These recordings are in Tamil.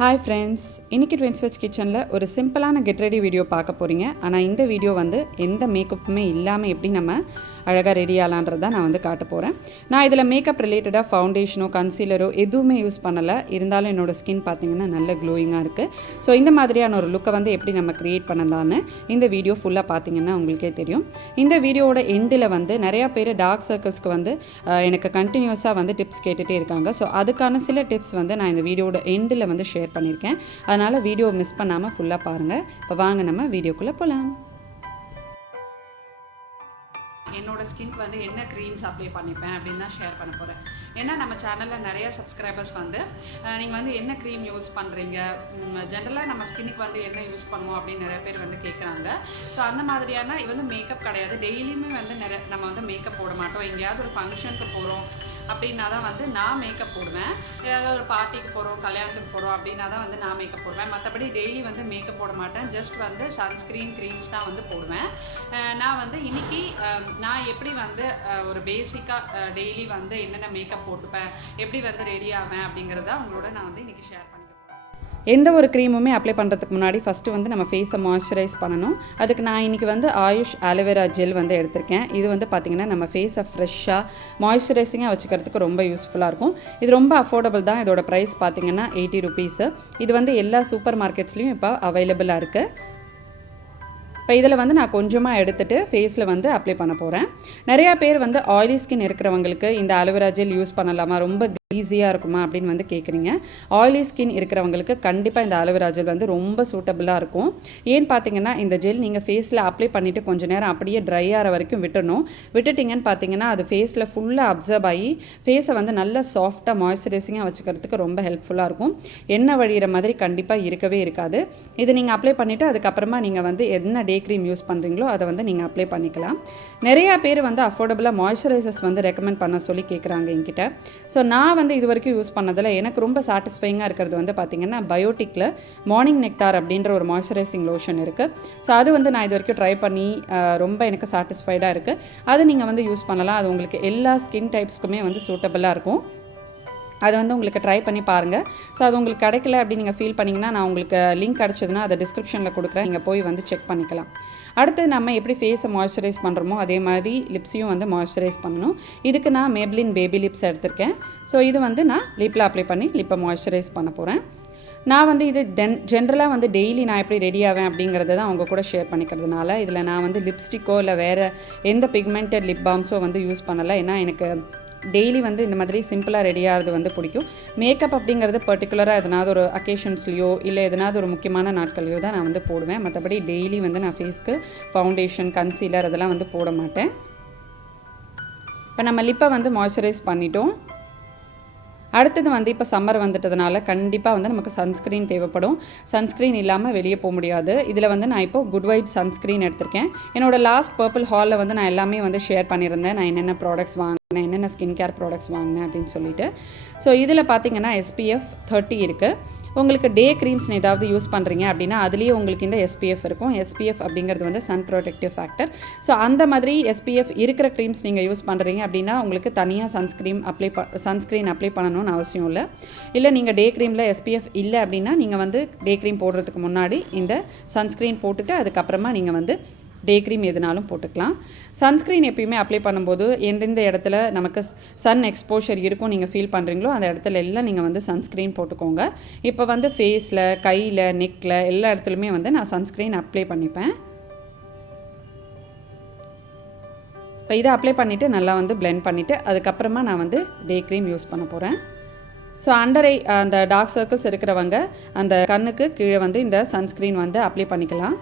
ஹாய் ஃப்ரெண்ட்ஸ், இன்றைக்கி ட்வின்ஸ் வெஜ் கிச்சனில் ஒரு சிம்பிளான கெட் ரெடி வீடியோ பார்க்க போகிறீங்க. ஆனால் இந்த வீடியோ வந்து எந்த மேக்கப்புமே இல்லாமல் எப்படி நம்ம அழகாக ரெடி ஆகலான்றதை நான் வந்து காட்ட போகிறேன். நான் இதில் மேக்கப் ரிலேட்டடாக ஃபவுண்டேஷனோ கன்சீலரோ எதுவுமே யூஸ் பண்ணலை. இருந்தாலும் என்னோடய ஸ்கின் பார்த்திங்கன்னா நல்ல க்ளோயிங்காக இருக்குது. ஸோ இந்த மாதிரியான ஒரு லுக்கை வந்து எப்படி நம்ம க்ரியேட் பண்ணலான்னு இந்த வீடியோ ஃபுல்லாக பார்த்திங்கன்னா உங்களுக்கே தெரியும். இந்த வீடியோவோட எண்டில் வந்து நிறையா பேர் டார்க் சர்க்கிள்ஸ்க்கு வந்து எனக்கு கண்டினியூஸாக வந்து டிப்ஸ் கேட்டுகிட்டே இருக்காங்க. ஸோ அதுக்கான சில டிப்ஸ் வந்து நான் இந்த வீடியோட எண்டில் வந்து ஷேர் பண்ணியிருக்கேன். அதனால் வீடியோ மிஸ் பண்ணாமல் ஃபுல்லாக பாருங்கள். இப்போ வாங்க நம்ம வீடியோக்குள்ளே போகலாம். என்னோடய ஸ்கின்க்கு வந்து என்ன க்ரீம்ஸ் அப்ளை பண்ணிப்பேன் அப்படின்னு தான் ஷேர் பண்ண போகிறேன். ஏன்னா நம்ம சேனலில் நிறைய சப்ஸ்கிரைபர்ஸ் வந்து நீங்கள் வந்து என்ன க்ரீம் யூஸ் பண்ணுறீங்க, ஜென்ரலாக நம்ம ஸ்கின்னுக்கு வந்து என்ன யூஸ் பண்ணுவோம் அப்படின்னு நிறைய பேர் வந்து கேட்குறாங்க. ஸோ அந்த மாதிரியான இது வந்து மேக்கப் கிடையாது. டெய்லியுமே வந்து நம்ம வந்து மேக்கப் போட மாட்டோம். எங்கேயாவது ஒரு ஃபங்க்ஷனுக்கு போகிறோம் அப்படின்னா தான் வந்து நான் மேக்கப் போடுவேன். ஏதாவது ஒரு பார்ட்டிக்கு போகிறோம், கல்யாணத்துக்கு போகிறோம் அப்படின்னா தான் வந்து நான் மேக்கப் போடுவேன். மற்றபடி டெய்லி வந்து மேக்கப் போட மாட்டேன். ஜஸ்ட் வந்து சன்ஸ்க்ரீன் க்ரீம்ஸ் தான் வந்து போடுவேன். நான் வந்து இன்றைக்கி நான் எப்படி வந்து ஒரு பேசிக்காக டெய்லி வந்து என்னென்ன மேக்கப் போட்டுப்பேன், எப்படி வந்து ரெடி ஆவேன் அப்படிங்கிறத உங்களோட நான் வந்து இன்றைக்கி ஷேர் பண்ணிக்கிறேன். எந்த ஒரு க்ரீமுமே அப்ளை பண்ணுறதுக்கு முன்னாடி ஃபஸ்ட்டு வந்து நம்ம ஃபேஸை மாய்ஸ்சரைஸ் பண்ணணும். அதுக்கு நான் இன்றைக்கி வந்து ஆயுஷ் ஆலோவேரா ஜெல் வந்து எடுத்திருக்கேன். இது வந்து பார்த்திங்கன்னா நம்ம ஃபேஸை ஃப்ரெஷ்ஷாக மாய்ஸ்சரைசிங்காக வச்சுக்கிறதுக்கு ரொம்ப யூஸ்ஃபுல்லாக இருக்கும். இது ரொம்ப அஃபோர்டபுள் தான். இதோட ப்ரைஸ் பார்த்திங்கன்னா 80 ருபீஸு. இது வந்து எல்லா சூப்பர் மார்க்கெட்ஸ்லேயும் இப்போ அவைலபிளாக இருக்குது. இப்போ இதில் வந்து நான் கொஞ்சமாக எடுத்துகிட்டு ஃபேஸில் வந்து அப்ளை பண்ண போகிறேன். நிறையா பேர் வந்து ஆயிலி ஸ்கின் இருக்கிறவங்களுக்கு இந்த ஆலோவேரா ஜெல் யூஸ் பண்ணலாமா, ரொம்ப ஈஸியாக இருக்குமா அப்படின்னு வந்து கேட்குறீங்க. ஆயிலி ஸ்கின் இருக்கிறவங்களுக்கு கண்டிப்பாக இந்த ஆலோவேரா ஜெல் வந்து ரொம்ப சூட்டபுளாக இருக்கும். ஏன்னு பார்த்தீங்கன்னா இந்த ஜெல் நீங்கள் ஃபேஸில் அப்ளை பண்ணிவிட்டு கொஞ்சம் நேரம் அப்படியே ட்ரை ஆகிற வரைக்கும் விட்டுணும். விட்டுட்டிங்கன்னு பார்த்தீங்கன்னா அது ஃபேஸில் ஃபுல்லாக அப்சர்வ் ஆகி ஃபேஸை வந்து நல்லா சாஃப்டாக மாய்ஸ்சரைசிங்காக வச்சுக்கிறதுக்கு ரொம்ப ஹெல்ப்ஃபுல்லாக இருக்கும். எண்ணெய் வழிகிற மாதிரி கண்டிப்பாக இருக்கவே இருக்காது. இது நீங்கள் அப்ளை பண்ணிவிட்டு அதுக்கப்புறமா நீங்கள் வந்து என்ன டே க்ரீம் யூஸ் பண்ணுறீங்களோ அதை வந்து நீங்கள் அப்ளை பண்ணிக்கலாம். நிறையா பேர் வந்து அஃபோர்டபுளாக மாய்ஸ்சரைசர்ஸ் வந்து ரெக்கமெண்ட் பண்ண சொல்லி கேட்குறாங்க என்கிட்ட. ஸோ நான் வந்து இது வரைக்கும் யூஸ் பண்ணதில் எனக்கு ரொம்ப சாட்டிஸ்ஃபைங்காக இருக்கிறது வந்து பார்த்திங்கன்னா பயோட்டிக்கில் மார்னிங் நெக்டார் அப்படின்ற ஒரு மாய்ஸ்சரைசிங் லோஷன் இருக்குது. ஸோ அது வந்து நான் இது வரைக்கும் ட்ரை பண்ணி ரொம்ப எனக்கு சாட்டிஸ்ஃபைடாக இருக்குது. அது நீங்கள் வந்து யூஸ் பண்ணலாம். அது உங்களுக்கு எல்லா ஸ்கின் டைப்ஸ்க்குமே வந்து சூட்டபுளாக இருக்கும். அது வந்து உங்களுக்கு ட்ரை பண்ணி பாருங்கள். ஸோ அது உங்களுக்கு கிடைக்கல அப்படின்னு நீங்கள் ஃபீல் பண்ணிங்கன்னா நான் உங்களுக்கு லிங்க் கிடச்சதுன்னா அதை டிஸ்கிரிப்ஷனில் கொடுக்குறேன். நீங்கள் போய் வந்து செக் பண்ணிக்கலாம். அடுத்து நம்ம எப்படி ஃபேஸை மாய்ஸ்சரைஸ் பண்ணுறோமோ அதே மாதிரி லிப்ஸையும் வந்து மாய்ஸ்சரைஸ் பண்ணணும். இதுக்கு நான் மேப்ளின் பேபி லிப்ஸ் எடுத்திருக்கேன். ஸோ இது வந்து நான் லிப்பில் அப்ளை பண்ணி லிப்பை மாய்ஸ்சரைஸ் பண்ண போகிறேன். நான் வந்து இது ஜென்ரலாக வந்து டெய்லி நான் எப்படி ரெடி ஆவேன் அப்படிங்கிறத தான் அவங்க கூட ஷேர் பண்ணிக்கிறதுனால இதில் நான் வந்து லிப்ஸ்டிக்கோ இல்லை வேறு எந்த பிக்மெண்டட் லிப் பாம்ஸோ வந்து யூஸ் பண்ணலை. ஏன்னா எனக்கு டெய்லி வந்து இந்த மாதிரி சிம்பிளாக ரெடி ஆகிறது வந்து பிடிக்கும். மேக்கப் அப்படிங்கிறது பர்டிகுலராக எதனாவது ஒரு அக்கேஷன்ஸ்லையோ இல்லை எதனாவது ஒரு முக்கியமான நாட்கள்லையோ தான் நான் வந்து போடுவேன். மற்றபடி டெய்லி வந்து நான் ஃபேஸ்க்கு ஃபவுண்டேஷன் கன்சீலர் அதெல்லாம் வந்து போட மாட்டேன். இப்போ நம்ம லிப்பை வந்து மாய்ஸ்சரைஸ் பண்ணிட்டோம். அடுத்தது வந்து இப்போ சம்மர் வந்துட்டதுனால கண்டிப்பாக வந்து நமக்கு சன்ஸ்க்ரீன் தேவைப்படும். சன்ஸ்க்ரீன் இல்லாமல் வெளியே போக முடியாது. இதில் வந்து நான் இப்போ குட் வைப் சன்ஸ்க்ரீன் எடுத்திருக்கேன். என்னோடய லாஸ்ட் பர்பிள் ஹாலில் வந்து நான் எல்லாமே வந்து ஷேர் பண்ணியிருந்தேன். நான் என்னென்ன ப்ராடக்ட்ஸ் வாங்கினேன், என்னென்ன ஸ்கின் கேர் ப்ராடக்ட்ஸ் வாங்கினேன் அப்படின்னு சொல்லிட்டு. ஸோ இதில் பார்த்திங்கன்னா SPF 30 இருக்குது. உங்களுக்கு டே க்ரீம்ஸ் ஏதாவது யூஸ் பண்ணுறீங்க அப்படின்னா அதுலேயே உங்களுக்கு இந்த SPF இருக்கும். SPF அப்படிங்கிறது வந்து சன் ப்ரொடெக்டிவ் ஃபேக்டர். ஸோ அந்த மாதிரி SPF இருக்கிற க்ரீம்ஸ் நீங்கள் யூஸ் பண்ணுறீங்க அப்படின்னா உங்களுக்கு தனியாக சன்ஸ்க்ரீன் அப்ளை பண்ணணும்னு அவசியம் இல்லை. இல்லை நீங்கள் டே க்ரீமில் SPF இல்லை அப்படின்னா நீங்கள் வந்து டே க்ரீம் போடுறதுக்கு முன்னாடி இந்த சன்ஸ்க்ரீன் போட்டுட்டு அதுக்கப்புறமா நீங்கள் வந்து டே க்ரீம் எதுனாலும் போட்டுக்கலாம். சன்ஸ்க்ரீன் எப்பயுமே அப்ளை பண்ணும்போது எந்தெந்த இடத்துல நமக்கு சன் எக்ஸ்போஷர் இருக்கும் நீங்கள் ஃபீல் பண்ணுறீங்களோ அந்த இடத்துல எல்லாம் நீங்கள் வந்து சன்ஸ்க்ரீன் போட்டுக்கோங்க. இப்போ வந்து ஃபேஸில், கையில், நெக்கில் எல்லா இடத்துலையுமே வந்து நான் சன்ஸ்க்ரீன் அப்ளை பண்ணிப்பேன். இப்போ இதை அப்ளை பண்ணிவிட்டு நல்லா வந்து பிளெண்ட் பண்ணிவிட்டு அதுக்கப்புறமா நான் வந்து டே க்ரீம் யூஸ் பண்ண போகிறேன். ஸோ அண்டர் ஐ அந்த டார்க் சர்க்கிள்ஸ் இருக்கிறவங்க அந்த கண்ணுக்கு கீழே வந்து இந்த சன்ஸ்க்ரீன் வந்து அப்ளை பண்ணிக்கலாம்.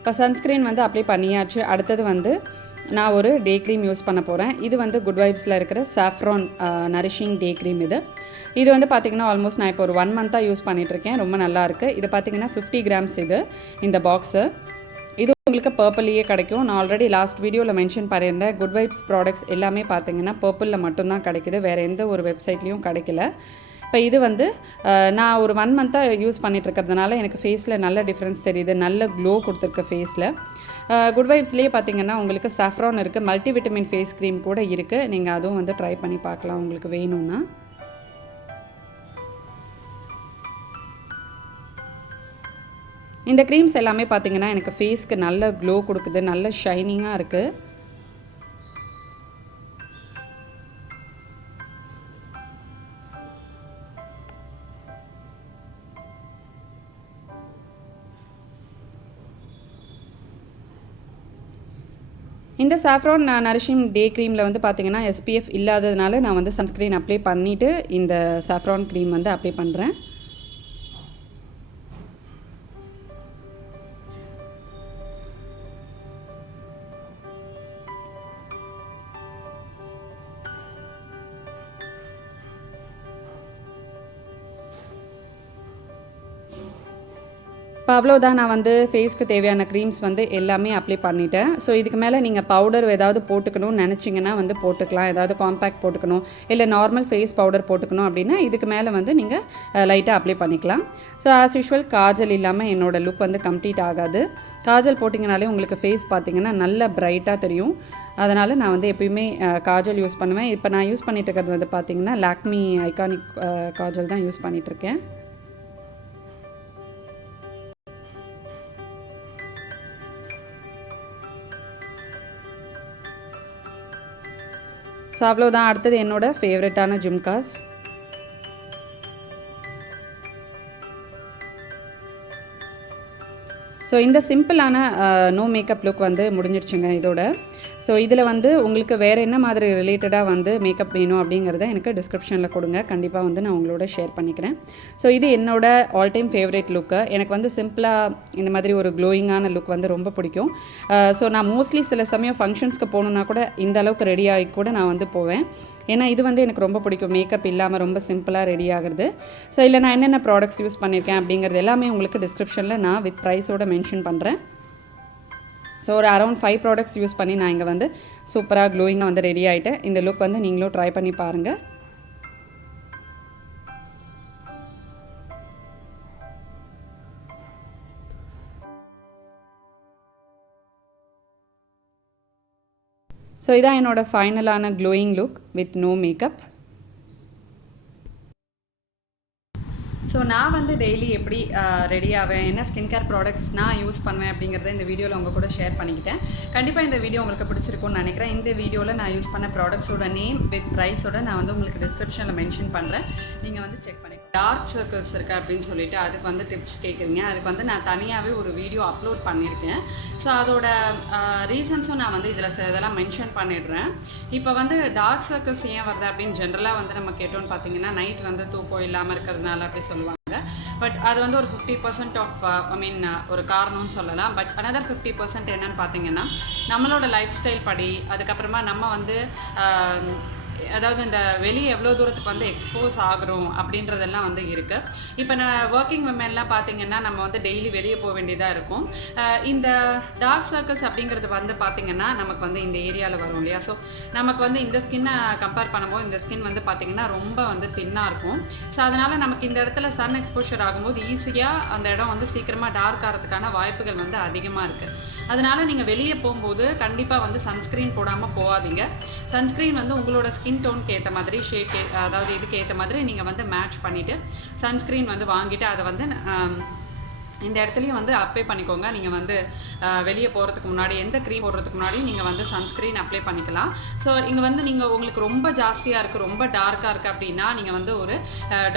இப்போ சன்ஸ்க்ரீன் வந்து அப்ளை பண்ணியாச்சு. அடுத்தது வந்து நான் ஒரு டே க்ரீம் யூஸ் பண்ண போகிறேன். இது வந்து குட் வைப்ஸில் இருக்கிற சாஃப்ரான் நரிஷிங் டே க்ரீம். இது வந்து பார்த்திங்கன்னா ஆல்மோஸ்ட் நான் இப்போ ஒரு 1 மந்த்தாக யூஸ் பண்ணிகிட்ருக்கேன். ரொம்ப நல்லாயிருக்கு. இது பார்த்திங்கன்னா 50 கிராம்ஸ் இந்த பாக்ஸு. இது உங்களுக்கு பர்பிள்லேயே கிடைக்கும். நான் ஆல்ரெடி லாஸ்ட் வீடியோவில் மென்ஷன் பண்ணியிருந்தேன். குட் வைப்ஸ் ப்ராடக்ட்ஸ் எல்லாமே பார்த்திங்கன்னா பர்பிளில் மட்டும்தான் கிடைக்குது, வேறு எந்த ஒரு வெப்சைட்லேயும் கிடைக்கல. இப்போ இது வந்து நான் ஒரு 1 மந்த்தாக யூஸ் பண்ணிகிட்ருக்கிறதுனால எனக்கு ஃபேஸில் நல்ல டிஃப்ரென்ஸ் தெரியுது, நல்ல க்ளோ கொடுத்துருக்கு ஃபேஸில். குட் வைப்ஸ்லேயே பார்த்திங்கன்னா உங்களுக்கு சாஃப்ரான் இருக்குது, மல்டிவிட்டமின் ஃபேஸ் க்ரீம் கூட இருக்குது. நீங்கள் அதுவும் வந்து ட்ரை பண்ணி பார்க்கலாம் உங்களுக்கு வேணும்னா. இந்த க்ரீம்ஸ் எல்லாமே பார்த்திங்கன்னா எனக்கு ஃபேஸ்க்கு நல்ல க்ளோ கொடுக்குது, நல்ல ஷைனிங்காக இருக்குது. இந்த சாஃப்ரான் நரிஷிங் டே க்ரீமில் வந்து பார்த்திங்கன்னா SPF இல்லாததுனால நான் வந்து சன்ஸ்க்ரீன் அப்ளை பண்ணிவிட்டு இந்த சாஃப்ரான் க்ரீம் வந்து அப்ளை பண்ணுறேன். இப்போ அவ்வளோதான், நான் வந்து ஃபேஸ்க்கு தேவையான க்ரீம்ஸ் வந்து எல்லாமே அப்ளை பண்ணிட்டேன். ஸோ இதுக்கு மேலே நீங்கள் பவுடர் ஏதாவது போட்டுக்கணும்னு நினச்சிங்கன்னா வந்து போட்டுக்கலாம். ஏதாவது காம்பேக்ட் போட்டுக்கணும், இல்லை நார்மல் ஃபேஸ் பவுடர் போட்டுக்கணும் அப்படின்னா இதுக்கு மேலே வந்து நீங்கள் லைட்டாக அப்ளை பண்ணிக்கலாம். ஸோ ஆஸ் யூஷுவல் காஜல் இல்லாமல் என்னோடய லுக் வந்து கம்ப்ளீட் ஆகாது. காஜல் போட்டிங்கனாலே உங்களுக்கு ஃபேஸ் பார்த்திங்கன்னா நல்ல பிரைட்டாக தெரியும். அதனால் நான் வந்து எப்பயுமே காஜல் யூஸ் பண்ணுவேன். இப்போ நான் யூஸ் பண்ணிகிட்டு இருக்கிறது வந்து பார்த்திங்கன்னா லாக்மி ஐகானிக் காஜல் தான் யூஸ் பண்ணிகிட்ருக்கேன். ஸோ அவ்வளோதான். அடுத்தது என்னோடய ஃபேவரட்டான ஜும்காஸ். ஸோ இந்த சிம்பிளான நோ மேக்கப் லுக் வந்து முடிஞ்சிடுச்சுங்க இதோட. ஸோ இதில் வந்து உங்களுக்கு வேறு என்ன மாதிரி ரிலேட்டடாக வந்து மேக்கப் வேணும் அப்படிங்கிறத எனக்கு டிஸ்கிரிப்ஷனில் கொடுங்க, கண்டிப்பாக வந்து நான் உங்களோட ஷேர் பண்ணிக்கிறேன். ஸோ இது என்னோடய ஆல் டைம் ஃபேவரட் லுக்கு. எனக்கு வந்து சிம்பிளாக இந்த மாதிரி ஒரு க்ளோயிங்கான லுக் வந்து ரொம்ப பிடிக்கும். ஸோ நான் மோஸ்ட்லி சில சமயம் ஃபங்க்ஷன்ஸ்க்கு போகணுன்னா கூட இந்த அளவுக்கு ரெடி ஆகி கூட நான் வந்து போவேன். ஏன்னா இது வந்து எனக்கு ரொம்ப பிடிக்கும், மேக்கப் இல்லாமல் ரொம்ப சிம்பிளாக ரெடி ஆகிறது. ஸோ இதில் நான் என்னென்ன ப்ராடக்ட்ஸ் யூஸ் பண்ணியிருக்கேன் அப்படிங்கிறது எல்லாமே உங்களுக்கு டிஸ்கிரிப்ஷனில் நான் வித் ப்ரைஸோட மென்ஷன் பண்ணுறேன். ஸோ ஒரு அரௌண்ட் 5 ப்ராடக்ட்ஸ் யூஸ் பண்ணி நான் இங்கே வந்து சூப்பராக க்ளோயிங்காக வந்து ரெடி ஆகிட்டேன். இந்த லுக் வந்து நீங்களும் ட்ரை பண்ணி பாருங்கள். ஸோ இதான் என்னோடய ஃபைனலான glowing look with no makeup. So நான் வந்து டெய்லி எப்படி ரெடி ஆவேன், என்ன ஸ்கின் கேர் ப்ராடக்ட்ஸ் நான் யூஸ் பண்ணுவேன் அப்படிங்கிறத இந்த வீடியோவில் உங்கள் கூட ஷேர் பண்ணிக்கிட்டேன். கண்டிப்பாக இந்த வீடியோ உங்களுக்கு பிடிச்சிருக்கும்னு நினைக்கிறேன். இந்த வீடியோவில் நான் யூஸ் பண்ண ப்ராடக்ட்ஸோட நேம் வித் ப்ரைஸோட நான் வந்து உங்களுக்கு டிஸ்கிரிப்ஷனில் மென்ஷன் பண்ணுறேன், நீங்கள் வந்து செக் பண்ணிக்கலாம். டார்க் சர்க்கிள்ஸ் இருக்குது அப்படின்னு சொல்லிட்டு அதுக்கு வந்து டிப்ஸ் கேட்குறீங்க. அதுக்கு வந்து நான் தனியாகவே ஒரு வீடியோ அப்லோட் பண்ணியிருக்கேன். ஸோ அதோட ரீசன்ஸும் நான் வந்து இதில் இதெல்லாம் மென்ஷன் பண்ணிடுறேன். இப்போ வந்து டார்க் சர்க்கிள்ஸ் ஏன் வருது அப்படின்னு ஜென்ரலாக வந்து நம்ம கேட்டோன்னு பார்த்தீங்கன்னா நைட் வந்து தூக்கம் இல்லாமல் இருக்கிறதுனால அப்படி சொல்லுவாங்க. பட் அது வந்து ஒரு 50% ஆஃப் ஒரு காரணம்னு சொல்லலாம். பட் another 50% என்னன்னு பார்த்தீங்கன்னா நம்மளோட லைஃப் ஸ்டைல் படி, அதுக்கப்புறமா நம்ம வந்து அதாவது இந்த வெளியே எவ்வளோ தூரத்துக்கு வந்து எக்ஸ்போஸ் ஆகிறோம் அப்படின்றதெல்லாம் வந்து இருக்குது. இப்போ நான் ஒர்க்கிங் விமென்லாம் பார்த்திங்கன்னா நம்ம வந்து டெய்லி வெளியே போக வேண்டியதாக இருக்கும். இந்த டார்க் சர்க்கிள்ஸ் அப்படிங்கிறது வந்து பார்த்திங்கன்னா நமக்கு வந்து இந்த ஏரியாவில் வரும் இல்லையா. ஸோ நமக்கு வந்து இந்த ஸ்கின்னை கம்பேர் பண்ணும்போது இந்த ஸ்கின் வந்து பார்த்திங்கன்னா ரொம்ப வந்து தின்னாக இருக்கும். ஸோ அதனால் நமக்கு இந்த இடத்துல சன் எக்ஸ்போஷர் ஆகும்போது ஈஸியாக அந்த இடம் வந்து சீக்கிரமாக டார்க் ஆகிறதுக்கான வாய்ப்புகள் வந்து அதிகமாக இருக்குது. அதனால் நீங்கள் வெளியே போகும்போது கண்டிப்பாக வந்து சன்ஸ்க்ரீன் போடாமல் போகாதீங்க. சன்ஸ்க்ரீன் வந்து உங்களோட ஸ்கின் டோனுக்கு ஏற்ற மாதிரி அதாவது இதுக்கு ஏற்ற மாதிரி நீங்கள் வந்து மேட்ச் பண்ணிவிட்டு சன்ஸ்க்ரீன் வந்து வாங்கிட்டு அதை வந்து இந்த இடத்துலையும் வந்து அப்ளை பண்ணிக்கோங்க. நீங்கள் வந்து வெளியே போகிறதுக்கு முன்னாடி எந்த க்ரீம் போடுறதுக்கு முன்னாடி நீங்கள் வந்து சன்ஸ்க்ரீன் அப்ளை பண்ணிக்கலாம். ஸோ இங்கே வந்து நீங்கள் உங்களுக்கு ரொம்ப ஜாஸ்தியாக இருக்குது, ரொம்ப டார்க்காக இருக்குது அப்படின்னா நீங்கள் வந்து ஒரு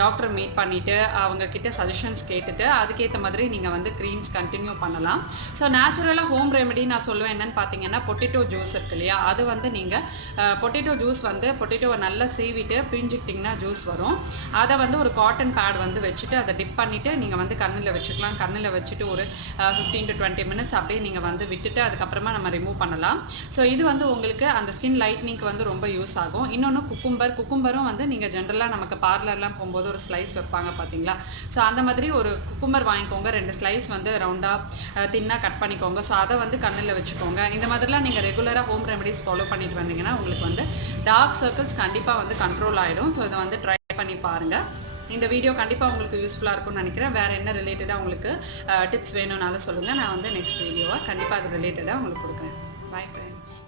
டாக்டரை மீட் பண்ணிவிட்டு அவங்கக்கிட்ட சஜஷன்ஸ் கேட்டுட்டு அதுக்கேற்ற மாதிரி நீங்கள் வந்து க்ரீம்ஸ் கண்டினியூ பண்ணலாம். ஸோ நேச்சுரலாக ஹோம் ரெமெடி நான் சொல்லுவேன் என்னென்னு பார்த்தீங்கன்னா பொட்டேட்டோ ஜூஸ் இருக்கு இல்லையா, அது வந்து நீங்கள் பொட்டேட்டோ ஜூஸ் வந்து பொட்டேட்டோவை நல்லா சீவிட்டு பிழிஞ்சிக்கிட்டிங்கன்னா ஜூஸ் வரும். அதை வந்து ஒரு காட்டன் பேட் வந்து வச்சுட்டு அதை டிப் பண்ணிவிட்டு நீங்கள் வந்து கண்ணில் வச்சுக்கலாம். கண்ணில் வச்சுட்டு ஒரு 15 to 20 minutes அப்படியே நீங்கள் வந்து விட்டுட்டு அதுக்கப்புறமா நம்ம ரிமூவ் பண்ணலாம். ஸோ இது வந்து உங்களுக்கு அந்த ஸ்கின் லைட்னிங்க்கு வந்து ரொம்ப யூஸ் ஆகும். இன்னொன்று குக்கும்பரும் வந்து நீங்கள் ஜென்ரலாக நமக்கு பார்லர்லாம் போகும்போது ஒரு ஸ்லைஸ் வைப்பாங்க பார்த்தீங்களா, ஸோ அந்த மாதிரி ஒரு குக்கும்பர் வாங்கிக்கோங்க. 2 ஸ்லைஸ் வந்து ரவுண்டாக தின்னாக கட் பண்ணிக்கோங்க. ஸோ அதை வந்து கண்ணில் வச்சுக்கோங்க. இந்த மாதிரிலாம் நீங்கள் ரெகுலராக ஹோம் ரெமடிஸ் ஃபாலோ பண்ணிட்டு வந்தீங்கன்னா உங்களுக்கு வந்து டார்க் சர்க்கிள்ஸ் கண்டிப்பாக வந்து கண்ட்ரோல் ஆகிடும். ஸோ இதை வந்து ட்ரை பண்ணி பாருங்கள். இந்த வீடியோ கண்டிப்பாக உங்களுக்கு யூஸ்ஃபுல்லாக இருக்கும்னு நினைக்கிறேன். வேறு என்ன ரிலேட்டடாக உங்களுக்கு டிப்ஸ் வேணும்னாலும் சொல்லுங்கள். நான் வந்து நெக்ஸ்ட் வீடியோவாக கண்டிப்பாக அது ரிலேட்டடாக உங்களுக்கு கொடுக்குறேன். Bye friends.